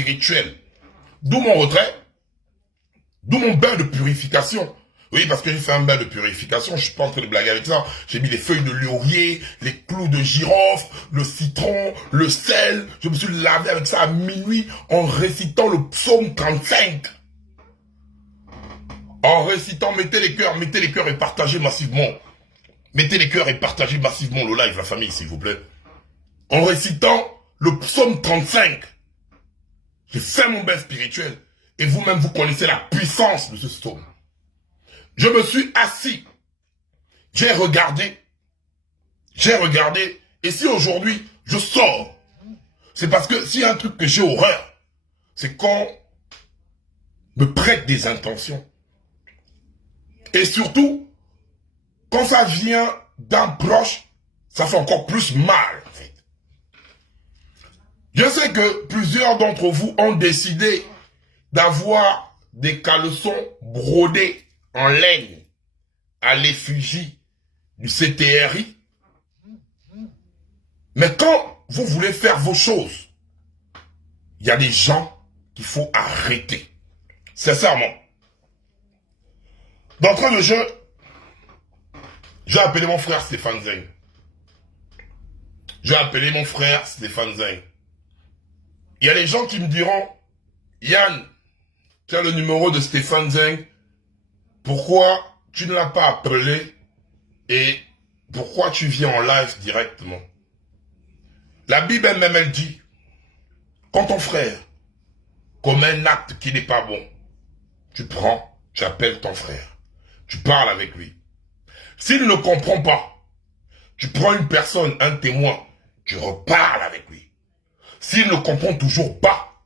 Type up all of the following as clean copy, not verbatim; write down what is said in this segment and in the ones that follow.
spirituel. D'où mon retrait, d'où mon bain de purification. Oui, parce que j'ai fait un bain de purification, je suis pas en train de blaguer avec ça. J'ai mis les feuilles de laurier, les clous de girofle, le citron, le sel. Je me suis lavé avec ça à minuit en récitant le psaume 35. En récitant, mettez les cœurs et partagez massivement. Mettez les cœurs et partagez massivement le live, la famille, s'il vous plaît. En récitant le psaume 35. J'ai fait mon bain spirituel. Et vous-même, vous connaissez la puissance de ce psaume. Je me suis assis. J'ai regardé. Et si aujourd'hui, je sors, c'est parce que s'il y a un truc que j'ai horreur, c'est qu'on me prête des intentions. Et surtout, quand ça vient d'un proche, ça fait encore plus mal, en fait. Je sais que plusieurs d'entre vous ont décidé d'avoir des caleçons brodés en laine à l'effigie du CTRI. Mais quand vous voulez faire vos choses, il y a des gens qu'il faut arrêter. Sincèrement. D'entrée de jeu, j'ai appelé mon frère Stéphane Zeng. Il y a des gens qui me diront, Yann, tu as le numéro de Stéphane Zeng, pourquoi tu ne l'as pas appelé et pourquoi tu viens en live directement? La Bible elle-même, elle dit, quand ton frère commet un acte qui n'est pas bon, tu prends, tu appelles ton frère, tu parles avec lui. S'il ne comprend pas, tu prends une personne, un témoin, tu reparles avec lui. S'il ne comprend toujours pas,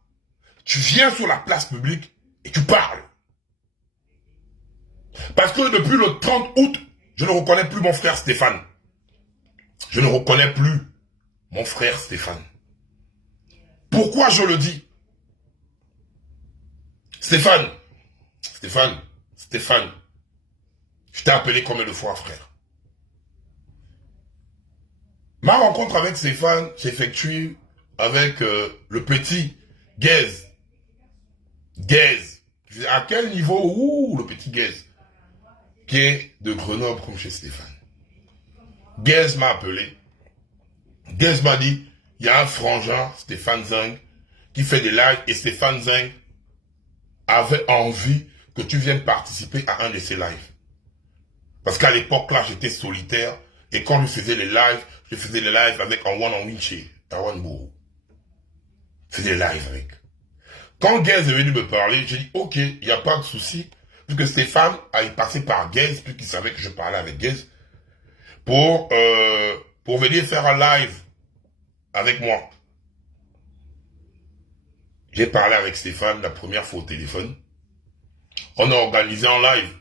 tu viens sur la place publique et tu parles. Parce que depuis le 30 août, je ne reconnais plus mon frère Stéphane. Pourquoi je le dis? Stéphane, je t'ai appelé combien de fois, frère? Ma rencontre avec Stéphane s'effectue avec le petit Gaze. À quel niveau? Ouh, le petit Gaze. Qui est de Grenoble comme chez Stéphane. Gaze m'a appelé. Gaze m'a dit, il y a un frangin, Stéphane Zeng, qui fait des lives et Stéphane Zeng avait envie que tu viennes participer à un de ses lives. Parce qu'à l'époque là, j'étais solitaire et quand je faisais les lives, je faisais les lives avec un one-on-one chez Tawan Bourou. Je faisais les lives avec. Quand Gaze est venu me parler, j'ai dit, ok, il n'y a pas de souci, puisque Stéphane a passé par Gaze, puisqu'il savait que je parlais avec Gaze, pour venir faire un live avec moi. J'ai parlé avec Stéphane la première fois au téléphone. On a organisé un live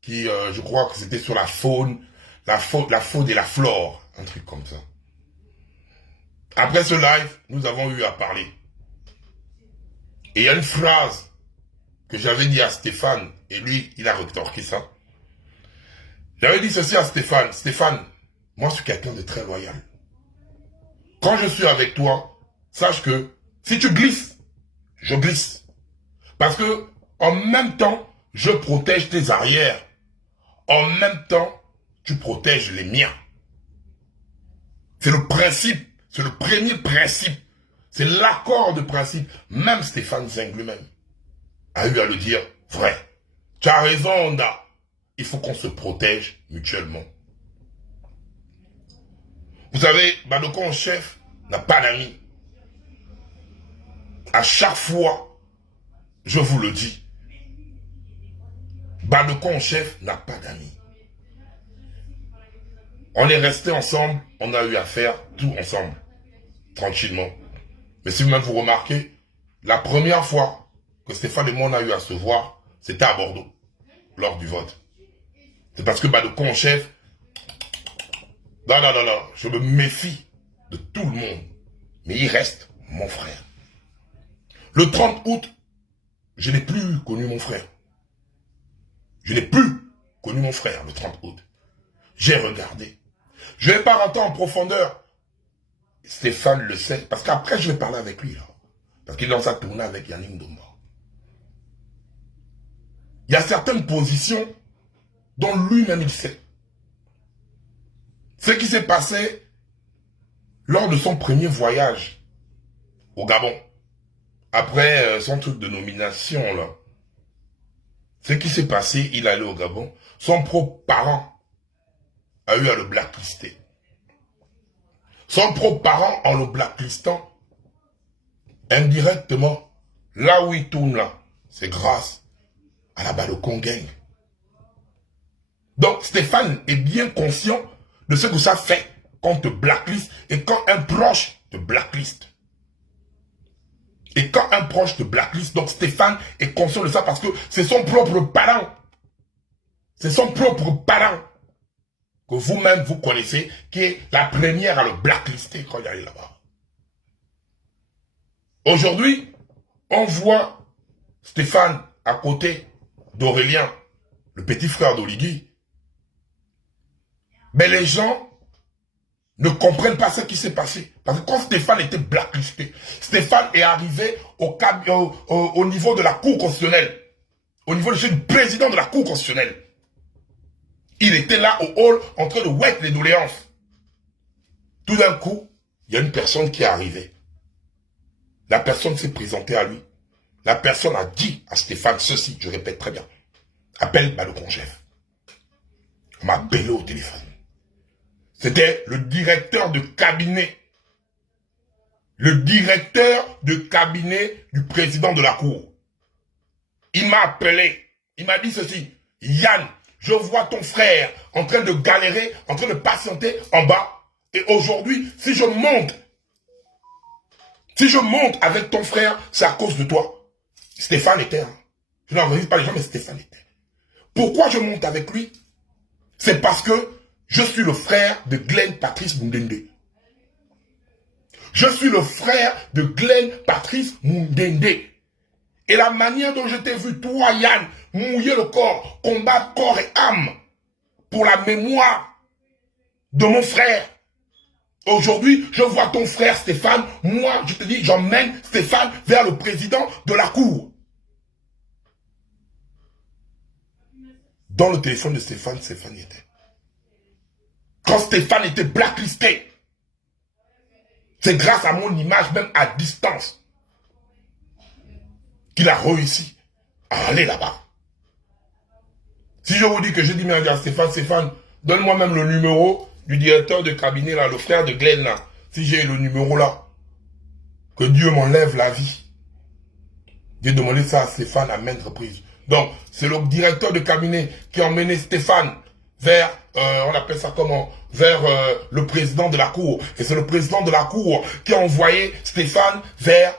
qui, je crois que c'était sur la faune et la flore, un truc comme ça. Après ce live, nous avons eu à parler. Et il y a une phrase que j'avais dit à Stéphane, et lui, il a rétorqué ça. J'avais dit ceci à Stéphane. Stéphane, moi, je suis quelqu'un de très loyal. Quand je suis avec toi, sache que si tu glisses, je glisse. Parce que, en même temps, je protège tes arrières. En même temps, tu protèges les miens. C'est le principe, c'est le premier principe. C'est l'accord de principe. Même Stéphane Zeng lui-même a eu à le dire, vrai. Tu as raison, Honda. Il faut qu'on se protège mutuellement. Vous savez, Badoko en chef n'a pas d'amis. À chaque fois, je vous le dis, Badoko en chef n'a pas d'amis. On est resté ensemble, on a eu à faire tout ensemble, tranquillement. Mais si vous-même vous remarquez, la première fois que Stéphane et moi on a eu à se voir, c'était à Bordeaux, lors du vote. C'est parce que Badoko en chef, non, je me méfie de tout le monde. Mais il reste mon frère. Le 30 août, je n'ai plus connu mon frère. Le 30 août. J'ai regardé. Je ne vais pas rentrer en profondeur. Stéphane le sait, parce qu'après je vais parler avec lui. Là. Parce qu'il lance à tourner avec Yannick Ndomba. Il y a certaines positions dont lui-même il sait. Ce qui s'est passé lors de son premier voyage au Gabon, après son truc de nomination là, ce qui s'est passé, il allait au Gabon, son propre parent a eu à le blacklister. Son propre parent, en le blacklistant, indirectement, là où il tourne là, c'est grâce à la Balocon Gang. Donc Stéphane est bien conscient de ce que ça fait quand on te blacklist et quand un proche te blacklist. Et quand un proche te blacklist, donc Stéphane est conscient de ça parce que c'est son propre parent. C'est son propre parent que vous-même vous connaissez qui est la première à le blacklister quand il arrive là-bas. Aujourd'hui, on voit Stéphane à côté d'Aurélien, le petit frère d'Oligui. Mais les gens ne comprennent pas ce qui s'est passé. Parce que quand Stéphane était blacklisté, Stéphane est arrivé au niveau de la Cour constitutionnelle. Au niveau du président de la Cour constitutionnelle. Il était là au hall en train de wet les doléances. Tout d'un coup, il y a une personne qui est arrivée. La personne s'est présentée à lui. La personne a dit à Stéphane ceci, je répète très bien. Appelle Balocon chef. On m'a appelé au téléphone. C'était le directeur de cabinet. Le directeur de cabinet du président de la Cour. Il m'a appelé. Il m'a dit ceci. Yann, je vois ton frère en train de galérer, en train de patienter en bas. Et aujourd'hui, si je monte avec ton frère, c'est à cause de toi. Stéphane était. Hein. Je n'enregistre pas les gens, mais Stéphane était. Pourquoi je monte avec lui? C'est parce que je suis le frère de Glenn Patrice Mundende. Je suis le frère de Glenn Patrice Mundende. Et la manière dont je t'ai vu, toi, Yann, mouiller le corps, combattre corps et âme pour la mémoire de mon frère. Aujourd'hui, je vois ton frère Stéphane. Moi, je te dis, j'emmène Stéphane vers le président de la Cour. Dans le téléphone de Stéphane, Stéphane y était. Quand Stéphane était blacklisté, c'est grâce à mon image, même à distance, qu'il a réussi à aller là-bas. Si je vous dis que je dis mais à Stéphane, donne-moi même le numéro du directeur de cabinet, là, le frère de Glenn, là. Si j'ai le numéro là, que Dieu m'enlève la vie. J'ai demandé ça à Stéphane à maintes reprises. Donc, c'est le directeur de cabinet qui a emmené Stéphane vers, on appelle ça comment, vers le président de la Cour. Et c'est le président de la Cour qui a envoyé Stéphane vers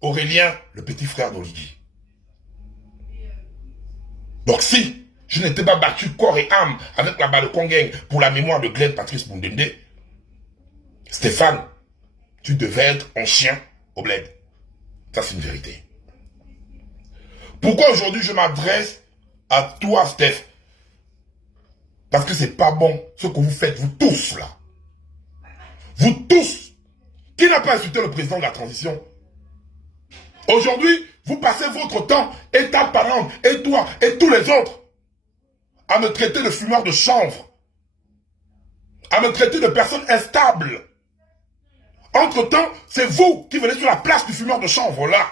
Aurélien, le petit frère d'Olivier. Donc si je n'étais pas battu corps et âme avec la Balocon Gang pour la mémoire de Glenn Patrice Mundende, Stéphane, tu devais être un chien au bled. Ça, c'est une vérité. Pourquoi aujourd'hui je m'adresse à toi, Steph? Parce que c'est pas bon ce que vous faites, vous tous là. Vous tous. Qui n'a pas insulté le président de la transition? Aujourd'hui, vous passez votre temps, et ta parente, et toi, et tous les autres, à me traiter de fumeur de chanvre, à me traiter de personne instable. Entre-temps, c'est vous qui venez sur la place du fumeur de chanvre là.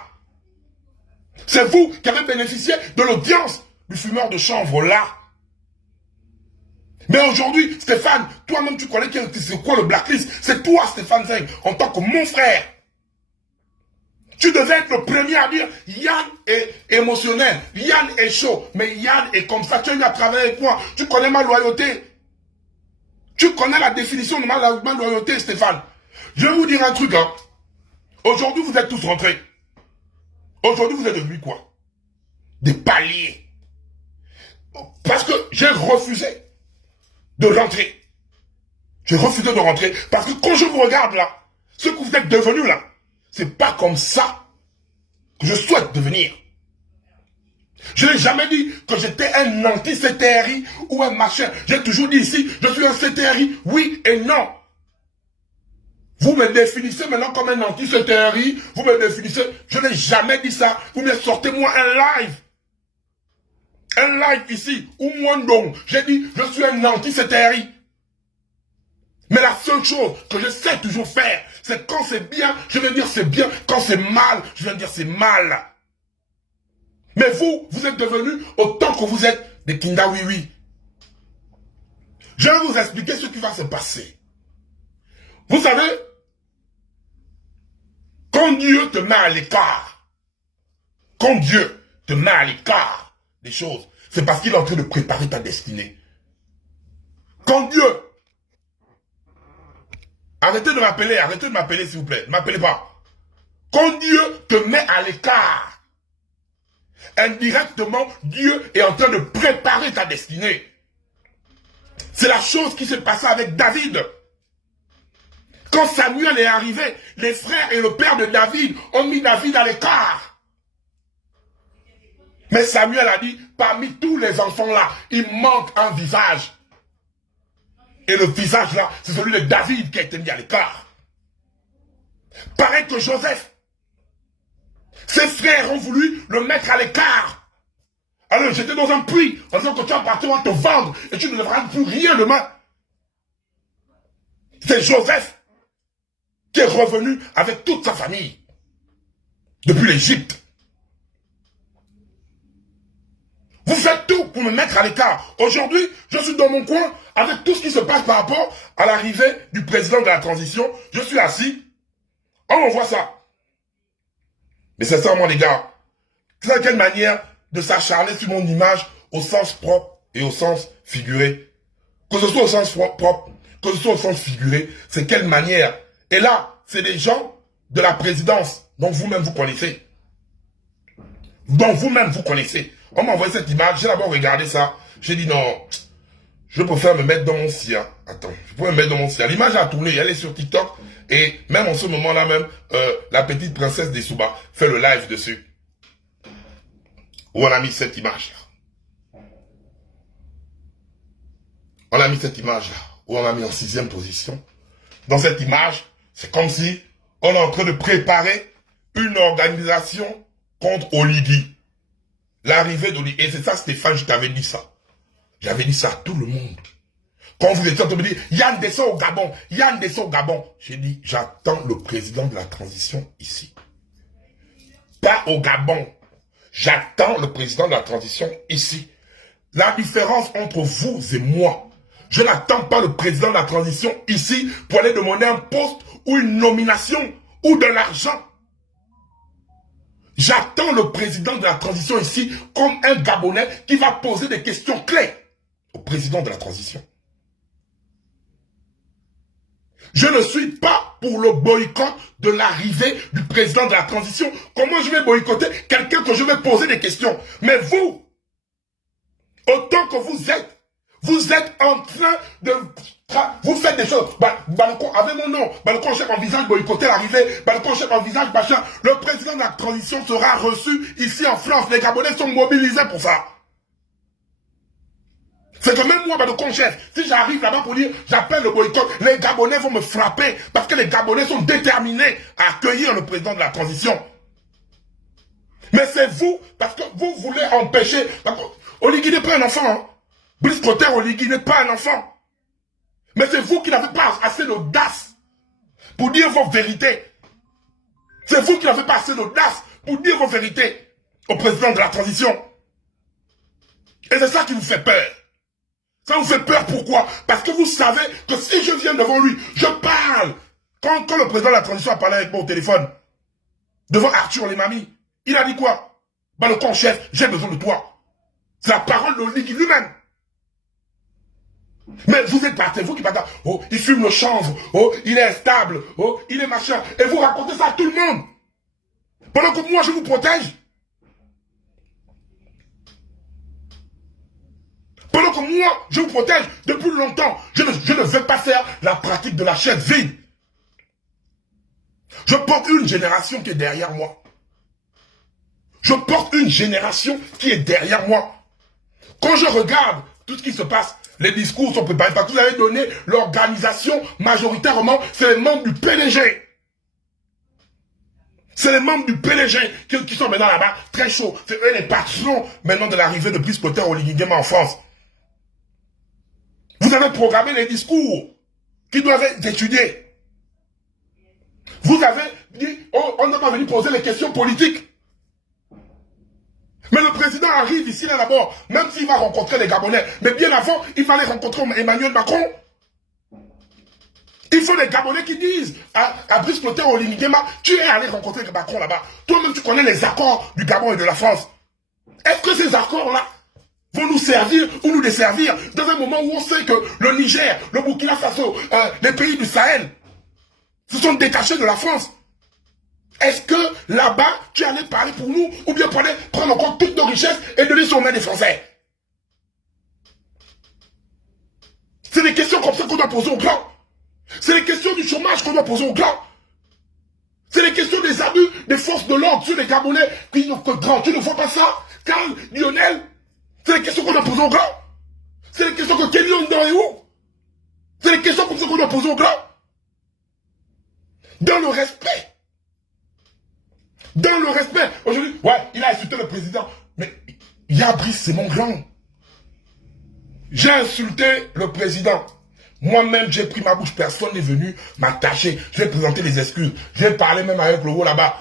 C'est vous qui avez bénéficié de l'audience du fumeur de chanvre là. Mais aujourd'hui, Stéphane, toi-même tu connais c'est quoi le blacklist? C'est toi, Stéphane Zeng, en tant que mon frère. Tu devais être le premier à dire, Yann est émotionnel, Yann est chaud, mais Yann est comme ça, tu es venu à travailler avec moi, tu connais ma loyauté. Tu connais la définition de ma loyauté, Stéphane. Je vais vous dire un truc, hein. Aujourd'hui, vous êtes tous rentrés. Aujourd'hui, vous êtes devenus quoi? Des paliers. Parce que j'ai refusé de rentrer. J'ai refusé de rentrer parce que quand je vous regarde là, ce que vous êtes devenus là, c'est pas comme ça que je souhaite devenir. Je n'ai jamais dit que j'étais un anti-CTRI ou un machin. J'ai toujours dit ici, je suis un CTRI, oui et non. Vous me définissez maintenant comme un anti-CTRI. Vous me définissez. Je n'ai jamais dit ça. Vous me sortez-moi un live. Un live ici. Ou moi non. J'ai dit, je suis un anti-CTRI. Mais la seule chose que je sais toujours faire, c'est quand c'est bien, je vais dire c'est bien. Quand c'est mal, je vais dire c'est mal. Mais vous, vous êtes devenus, autant que vous êtes, des Kinda oui. Je vais vous expliquer ce qui va se passer. Vous savez, quand Dieu te met à l'écart, quand Dieu te met à l'écart des choses, c'est parce qu'il est en train de préparer ta destinée. Quand Dieu... Arrêtez de m'appeler s'il vous plaît, ne m'appelez pas. Quand Dieu te met à l'écart, indirectement, Dieu est en train de préparer ta destinée. C'est la chose qui s'est passée avec David. Quand Samuel est arrivé, les frères et le père de David ont mis David à l'écart. Mais Samuel a dit, parmi tous les enfants là, il manque un visage. Et le visage là, c'est celui de David qui a été mis à l'écart. Pareil que Joseph. Ses frères ont voulu le mettre à l'écart. Alors j'étais dans un puits, en disant que tu vas partir, on va te vendre, et tu ne devras plus rien demain. C'est Joseph qui est revenu avec toute sa famille, depuis l'Égypte. Vous faites tout pour me mettre à l'écart. Aujourd'hui, je suis dans mon coin, avec tout ce qui se passe par rapport à l'arrivée du président de la transition. Je suis assis, on voit ça. Mais sincèrement les gars, c'est quelle manière de s'acharner sur mon image au sens propre et au sens figuré. Que ce soit au sens propre, que ce soit au sens figuré, c'est quelle manière. Et là, c'est des gens de la présidence dont vous-même vous connaissez. Dont vous-même vous connaissez. On m'a envoyé cette image, j'ai d'abord regardé ça. J'ai dit non, je préfère me mettre dans mon sien. Attends, je pourrais me mettre dans mon sien. L'image a tourné, elle est sur TikTok. Et même en ce moment-là même, la petite princesse des Souba fait le live dessus. Où on a mis cette image-là. On a mis cette image-là, où on a mis en 6e position. Dans cette image, c'est comme si on est en train de préparer une organisation contre Oligui. L'arrivée d'Oligui. Et c'est ça, Stéphane, je t'avais dit ça. J'avais dit ça à tout le monde. Quand vous étiez en train de me dire, Yann descend au Gabon, Yann descend au Gabon. J'ai dit, j'attends le président de la transition ici. Pas au Gabon. J'attends le président de la transition ici. La différence entre vous et moi, je n'attends pas le président de la transition ici pour aller demander un poste ou une nomination ou de l'argent. J'attends le président de la transition ici comme un Gabonais qui va poser des questions clés au président de la transition. Je ne suis pas pour le boycott de l'arrivée du président de la transition. Comment je vais boycotter quelqu'un que je vais poser des questions? Mais vous, autant que vous êtes en train de... Vous faites des choses. Balcon, avec mon nom, Balcon chef en visage boycotter l'arrivée, Balcon chef en visage machin. Le président de la transition sera reçu ici en France. Les Gabonais sont mobilisés pour ça. C'est que même moi, Balcon chef, si j'arrive là-bas pour dire, j'appelle le boycott, les Gabonais vont me frapper parce que les Gabonais sont déterminés à accueillir le président de la transition. Mais c'est vous, parce que vous voulez empêcher... Oligui n'est pas un enfant. Hein. Brice Cotter, Oligui n'est pas un enfant. Mais c'est vous qui n'avez pas assez d'audace pour dire vos vérités. C'est vous qui n'avez pas assez d'audace pour dire vos vérités au président de la transition. Et c'est ça qui vous fait peur. Ça vous fait peur pourquoi? Parce que vous savez que si je viens devant lui, je parle. Quand le président de la transition a parlé avec moi au téléphone, devant Arthur Lemami, il a dit quoi? Balcon chef, j'ai besoin de toi. C'est la parole de Oligui lui-même. Mais vous êtes parti, vous qui partez, oh, il fume le chanvre, oh, il est instable, oh, il est machin, et vous racontez ça à tout le monde. Pendant que moi, je vous protège. Pendant que moi, je vous protège depuis longtemps. Je ne vais pas faire la pratique de la chaise vide. Je porte une génération qui est derrière moi. Je porte une génération qui est derrière moi. Quand je regarde tout ce qui se passe, Les discours sont préparés parce que vous avez donné l'organisation majoritairement, c'est les membres du PDG. C'est les membres du PDG qui sont maintenant là-bas, très chauds. C'est eux les patrons maintenant de l'arrivée de Brice Clotaire Oligui Nguema en France. Vous avez programmé les discours qui doivent être étudiés. Vous avez dit, oh, on n'a pas venu poser les questions politiques. Mais le président arrive ici là d'abord, même s'il va rencontrer les Gabonais, mais bien avant, il fallait rencontrer Emmanuel Macron. Il faut des Gabonais qui disent à Brice Clotaire Oligui Nguema, tu es allé rencontrer Macron là-bas. Toi-même, tu connais les accords du Gabon et de la France. Est-ce que ces accords-là vont nous servir ou nous desservir dans un moment où on sait que le Niger, le Burkina Faso, les pays du Sahel se sont détachés de la France? Est-ce que là-bas, tu allais parler pour nous ou bien pour aller prendre encore toutes nos richesses et donner sur main des Français? C'est des questions comme ça qu'on doit poser au clan. C'est les questions du chômage qu'on doit poser au clan. C'est les questions des abus des forces de l'ordre sur les Gabonais. Tu ne vois pas ça, Carl, Lionel? C'est les questions qu'on doit poser au clan. C'est les questions que Kelly Onda est où? C'est les questions comme ça qu'on doit poser au clan. Dans le respect. Dans le respect. Aujourd'hui, ouais, il a insulté le président. Mais Brice, c'est mon grand. J'ai insulté le président. Moi-même, j'ai pris ma bouche. Personne n'est venu m'attacher. Je vais présenter les excuses. J'ai parlé même avec le haut là-bas.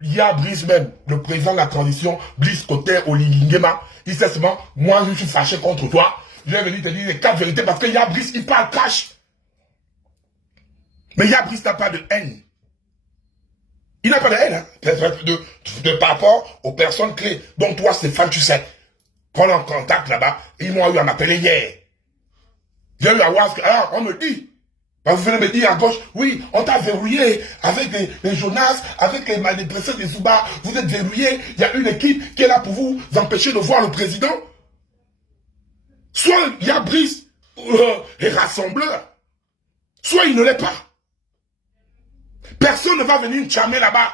Brice même, le président de la transition, Brice Clotaire Oligui Nguema. Il sait seulement, moi je suis fâché contre toi. Je vais venir te dire les 4 vérités parce que Brice, il parle cash. Mais Brice n'a pas de haine. Il n'a pas de haine, hein, par rapport aux personnes clés. Donc toi, Stéphane, tu sais, qu'on est en contact là-bas, ils m'ont eu à m'appeler hier. J'ai eu à voir, alors on me dit, vous venez me dire à gauche, oui, on t'a verrouillé avec les Jonas, avec les présidents des Zouba, vous êtes verrouillé, il y a une équipe qui est là pour vous empêcher de voir le président. Soit il y a Brice et rassembleur, soit il ne l'est pas. Personne ne va venir chamer là-bas.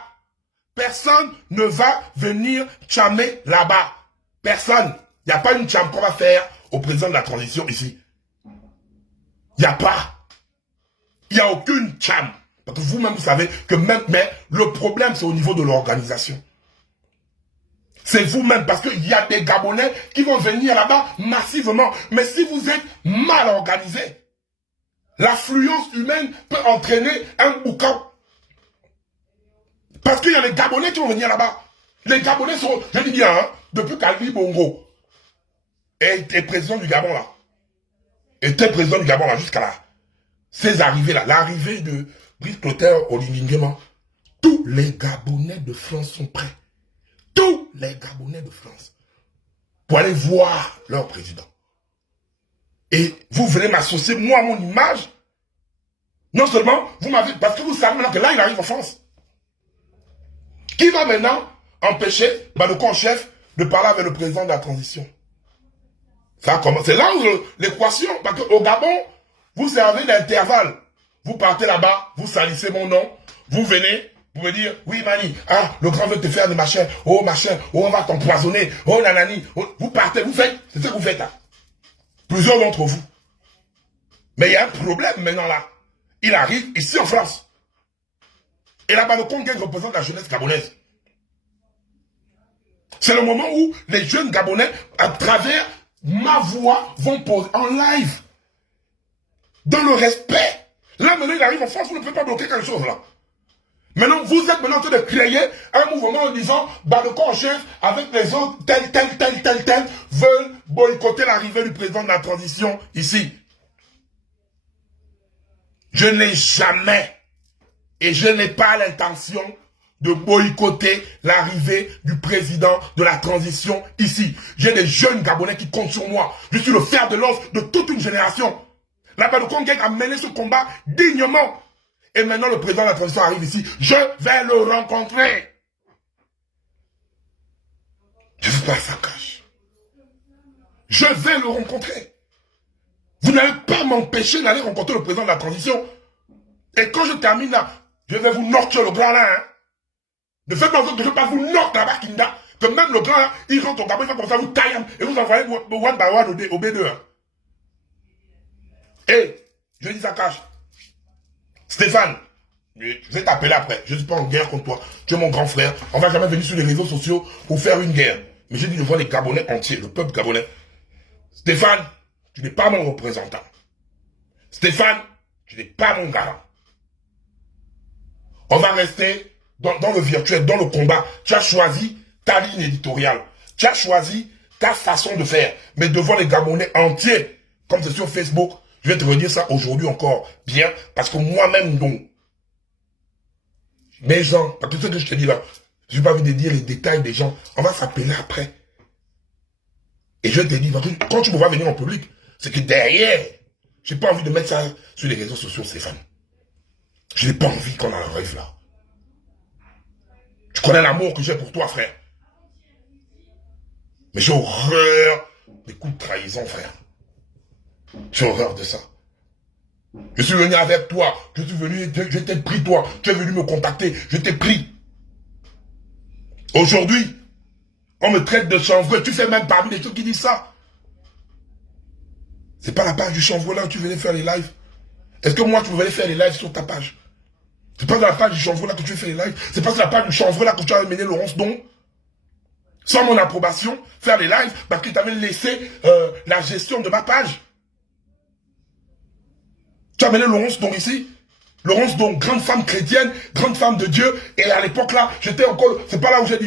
Personne ne va venir chamer là-bas. Personne. Il n'y a pas une chame qu'on va faire au président de la transition ici. Il n'y a pas. Il n'y a aucune chame. Parce que vous-même, vous savez que même, mais le problème, c'est au niveau de l'organisation. C'est vous-même, parce qu'il y a des Gabonais qui vont venir là-bas massivement. Mais si vous êtes mal organisé, l'affluence humaine peut entraîner un boucan. Parce qu'il y a les Gabonais qui vont venir là-bas. Les Gabonais sont, je dis bien, hein, depuis qu'Ali Bongo était président du Gabon là, était président du Gabon là, jusqu'à là, ces arrivées là, l'arrivée de Brice Clotaire Oligui Nguema, tous les Gabonais de France sont prêts. Tous les Gabonais de France pour aller voir leur président. Et vous venez m'associer, moi, à mon image. Non seulement, vous m'avez... Parce que vous savez maintenant que là, il arrive en France. Qui va maintenant empêcher Badoko en chef de parler avec le président de la transition? Ça commence. C'est là où l'équation... Parce qu'au Gabon, vous servez d'intervalle. Vous partez là-bas, vous salissez mon nom, vous venez... Vous me dire, oui Mani, le grand veut te faire des machins, oh machin, oh on va t'empoisonner, oh nanani, oh, vous partez, vous faites, c'est ce que vous faites là. Plusieurs d'entre vous. Mais il y a un problème maintenant là. Il arrive ici en France. Et là-bas, le Congrès représente la jeunesse gabonaise. C'est le moment où les jeunes Gabonais, à travers ma voix, vont poser en live. Dans le respect. Là maintenant, il arrive en France, vous ne pouvez pas bloquer quelque chose là. Maintenant, vous êtes maintenant en train de créer un mouvement en disant Badoko en chef avec les autres, tel, veulent boycotter l'arrivée du président de la transition ici. Je n'ai jamais et je n'ai pas l'intention de boycotter l'arrivée du président de la transition ici. J'ai des jeunes Gabonais qui comptent sur moi. Je suis le fer de lance de toute une génération. La Badoko a mené ce combat dignement. Et maintenant, le président de la transition arrive ici. Je vais le rencontrer. Je ne veux pas ça cache. Je vais le rencontrer. Vous n'allez pas m'empêcher d'aller rencontrer le président de la transition. Et quand je termine là, je vais vous knocker le grand là. Hein. Ne faites pas en sorte que je ne vais pas vous knocker là-bas, Kinda. Que même le grand là, il rentre au Gabon, il va comme ça vous tailler et vous envoyez one by one au B2. Hein. Hé, je dis ça cache. Stéphane, je vais t'appeler après. Je ne suis pas en guerre contre toi. Tu es mon grand frère. On va jamais venir sur les réseaux sociaux pour faire une guerre. Mais j'ai dit devant les Gabonais entiers, le peuple gabonais. Stéphane, tu n'es pas mon représentant. Stéphane, tu n'es pas mon garant. On va rester dans le virtuel, dans le combat. Tu as choisi ta ligne éditoriale. Tu as choisi ta façon de faire. Mais devant les Gabonais entiers, comme c'est sur Facebook, je vais te redire ça aujourd'hui encore bien, parce que moi-même, non. Mes gens, parce que ce que je te dis là, je n'ai pas envie de dire les détails des gens. On va s'appeler après. Et je te dis, quand tu me vois venir en public, c'est que derrière, j'ai pas envie de mettre ça sur les réseaux sociaux, Stéphane. Je n'ai pas envie qu'on en arrive là. Tu connais l'amour que j'ai pour toi, frère. Mais j'ai horreur des coups de trahison, frère. J'ai horreur de ça. Je suis venu avec toi. Je suis venu, je t'ai pris toi. Tu es venu me contacter. Je t'ai pris. Aujourd'hui, on me traite de chanvreux. Tu fais même parmi les gens qui disent ça. C'est pas la page du chanvreux là où tu venais faire les lives. Est-ce que moi tu venais faire les lives sur ta page? C'est pas de la page du chanvreux là que tu fais les lives. C'est pas de la page du chanvreux là que tu as amené Laurence Don. Sans mon approbation, faire les lives parce que tu avais laissé la gestion de ma page. Tu as amené Laurence Don ici. Laurence Don, grande femme chrétienne, grande femme de Dieu. Et à l'époque là, j'étais encore... C'est pas là où j'ai dit...